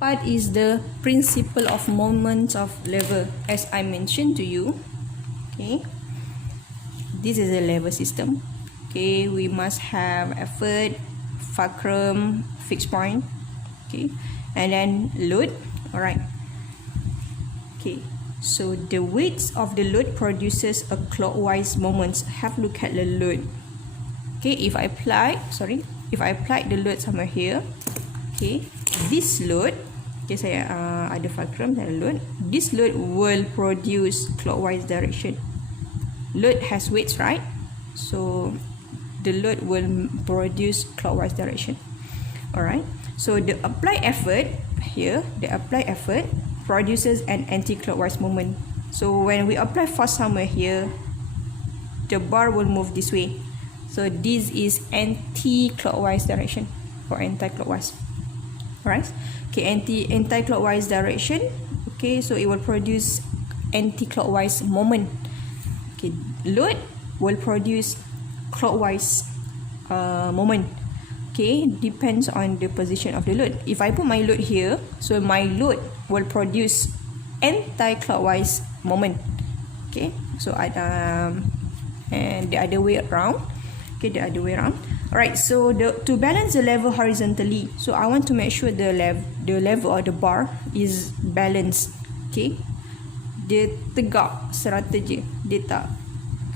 part is the principle of moments of lever, as I mentioned to you. Okay, this is a lever system. Okay, we must have effort, fulcrum, fixed point. Okay, and then load. All right. Okay, so the weights of the load produces a clockwise moments. Have a look at the load. Okay, if I apply the load somewhere here, okay, this load, okay, saya ada fulcrum dan load. This load will produce clockwise direction. Load has weights, right? So the load will produce clockwise direction. Alright. So the applied effort here, the applied effort produces an anti-clockwise moment. So when we apply force somewhere here, the bar will move this way. So this is anti-clockwise direction or anti-clockwise. Alright. Okay, anti-clockwise direction. Okay, so it will produce anti-clockwise moment. Okay, load will produce clockwise moment. Okay, depends on the position of the load. If I put my load here, so my load will produce anti-clockwise moment. Okay, so and the other way around. Okay, the other way around. Alright, so to balance the lever horizontally, so I want to make sure the lever or the bar is balanced. Okay, dia tegak serata je, dia tak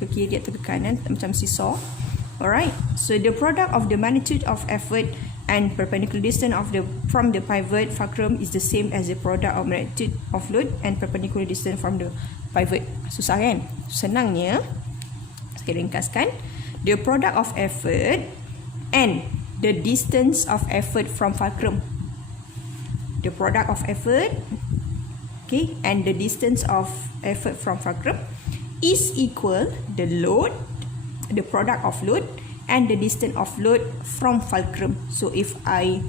ke kiri atau ke kanan macam seesaw. Alright, so the product of the magnitude of effort and perpendicular distance from the pivot fulcrum is the same as the product of magnitude of load and perpendicular distance from the pivot. Susah kan? Senangnya, saya ringkaskan, the product of effort and the distance of effort from fulcrum. The product of effort, okay, and the distance of effort from fulcrum is equal the load, the product of load and the distance of load from fulcrum. So if I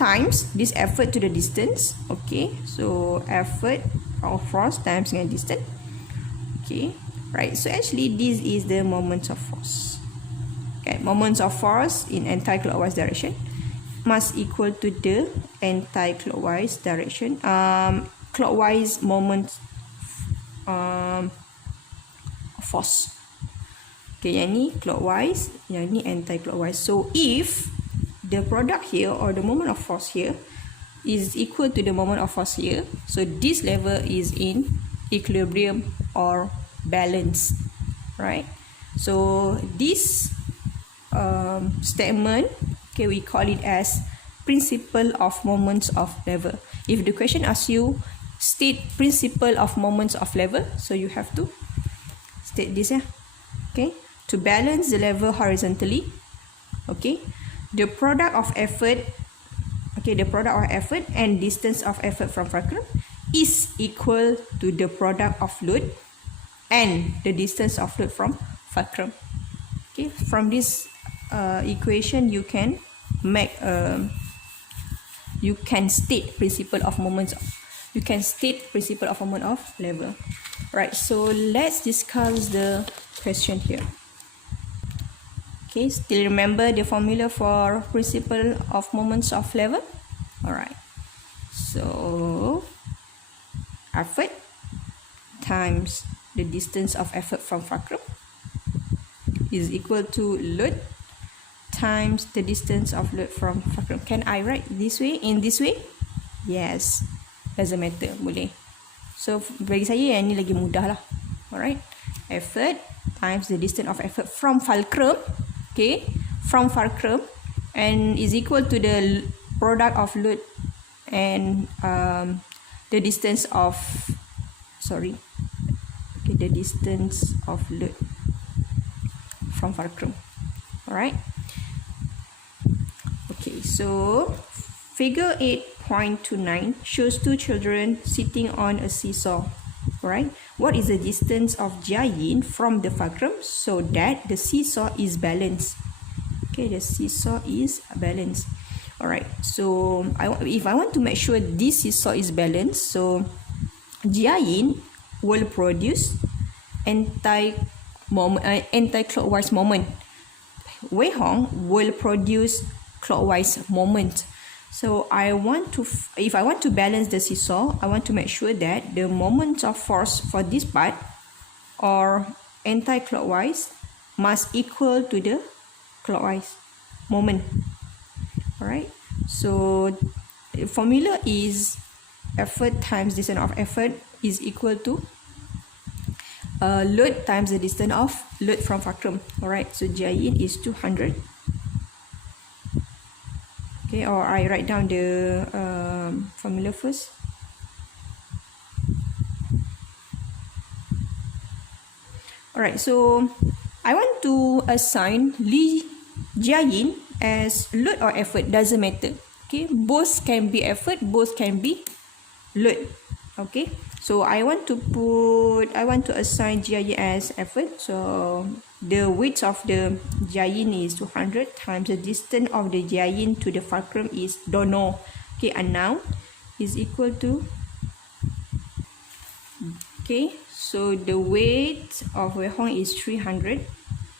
times this effort to the distance, okay, so effort or force times dengan distance, okay, right, so actually this is the moments of force. Okay, moments of force in anti-clockwise direction must equal to the anti-clockwise direction, clockwise moment force. Okay, yang ni clockwise, yang ni anti-clockwise. So if the product here or the moment of force here is equal to the moment of force here, so this lever is in equilibrium or balance, right? So this statement, okay, we call it as principle of moments of lever. If the question asks you state principle of moments of lever, so you have to state this, yeah. Okay, to balance the lever horizontally, okay, the product of effort, okay, the product of effort and distance of effort from fulcrum is equal to the product of load and the distance of load from fulcrum. Okay, from this equation you can make you can state principle of moments, you can state principle of moment of lever. Right, so let's discuss the question here. Okay, still remember the formula for principle of moments of lever? Alright, so effort times the distance of effort from fulcrum is equal to load times the distance of load from fulcrum. Can I write this way, in this way? Yes, doesn't matter, boleh. So bagi saya yang ni lagi mudah lah. Alright, effort times the distance of effort from fulcrum, okay, from fulcrum, and is equal to the product of load and the distance of, sorry, okay, the distance of load from fulcrum. Alright, okay, so figure 8.29 shows two children sitting on a seesaw. Alright, what is the distance of Jiayin from the fulcrum so that the seesaw is balanced? Okay, the seesaw is balanced. Alright, so if I want to make sure this seesaw is balanced, so Jiayin will produce anti-clockwise moment. Wei Hong will produce clockwise moment. So if I want to balance the seesaw, I want to make sure that the moment of force for this part or anti-clockwise must equal to the clockwise moment. Alright, so the formula is effort times distance of effort is equal to load times the distance of load from fulcrum. Alright, so Jia is 200. Okay, or I write down the formula first. Alright, so I want to assign Jia as load or effort, doesn't matter. Okay, both can be effort, both can be load. Okay, so I want to assign Jia as effort. So the weight of the Jia is 200 times the distance of the Jia to the fulcrum is don't know. Okay, and now is equal to, okay, so the weight of Wei Hong is 300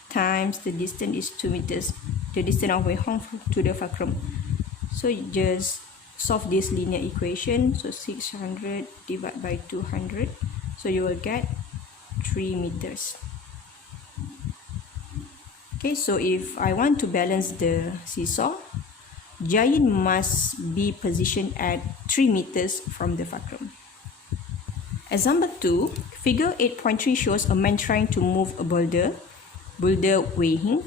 times the distance is 2 meters. The distance of Wei Hong to the fulcrum. So you just solve this linear equation. So 600 divided by 200. So you will get 3 meters. Okay, so if I want to balance the seesaw, Jia must be positioned at 3 meters from the fulcrum. Example 2, figure 8.3 shows a man trying to move a boulder weighing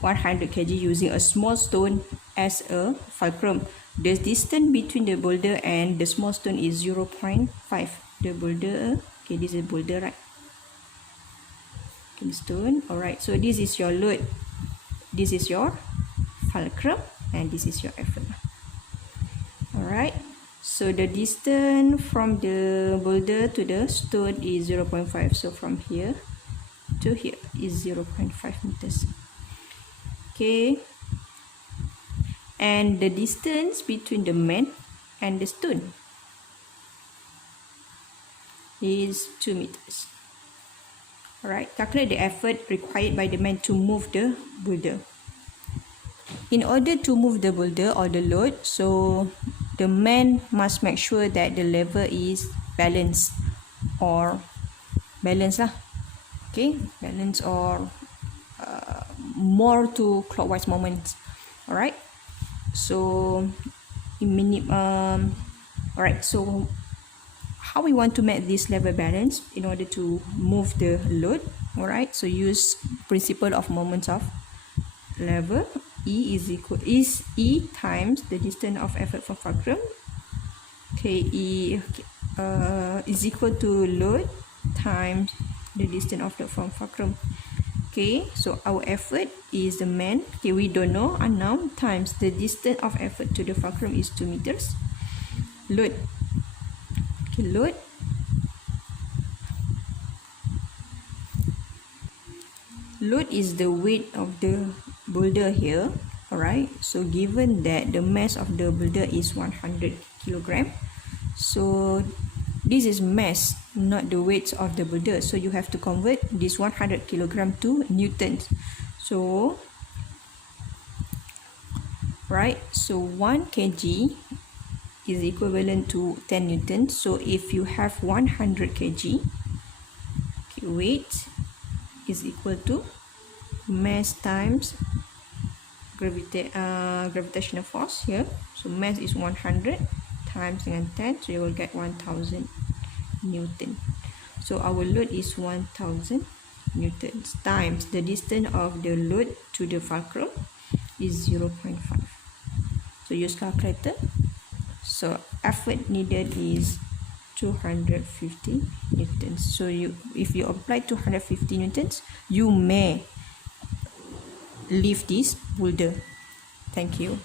100 kg using a small stone as a fulcrum. The distance between the boulder and the small stone is 0.5. The boulder, okay, this is boulder, right? Okay, stone. Alright, so this is your load, this is your fulcrum, and this is your effort. Alright, so the distance from the boulder to the stone is 0.5. So from here to here is 0.5 meters. Okay, and the distance between the man and the stone is 2 meters. Alright, calculate the effort required by the man to move the boulder. In order to move the boulder or the load, so the man must make sure that the lever is balanced or balance lah. Okay, balance or more to clockwise moments. Alright, so alright, so how we want to make this lever balance in order to move the load? Alright, so use principle of moments of lever. E is E times the distance of effort from fulcrum. Okay, E is equal to load times the distance of load from fulcrum. Okay, so our effort is the man. Okay, we don't know, unknown, times the distance of effort to the fulcrum is 2 meters. Load. Okay, load. Load is the weight of the boulder here. Alright, so given that the mass of the boulder is 100 kilogram, so this is mass, not the weight of the boulder. So you have to convert this 100 kilogram to newtons. So, right, so 1 kg is equivalent to 10 newtons. So if you have 100 kg, okay, weight is equal to mass times gravitational force here. So mass is 100 times dengan 10, so you will get 1000 Newton. So our load is 1000 newtons times the distance of the load to the fulcrum is 0.5. So use calculator. So effort needed is 250 newtons. So if you apply 250 newtons, you may lift this boulder. Thank you.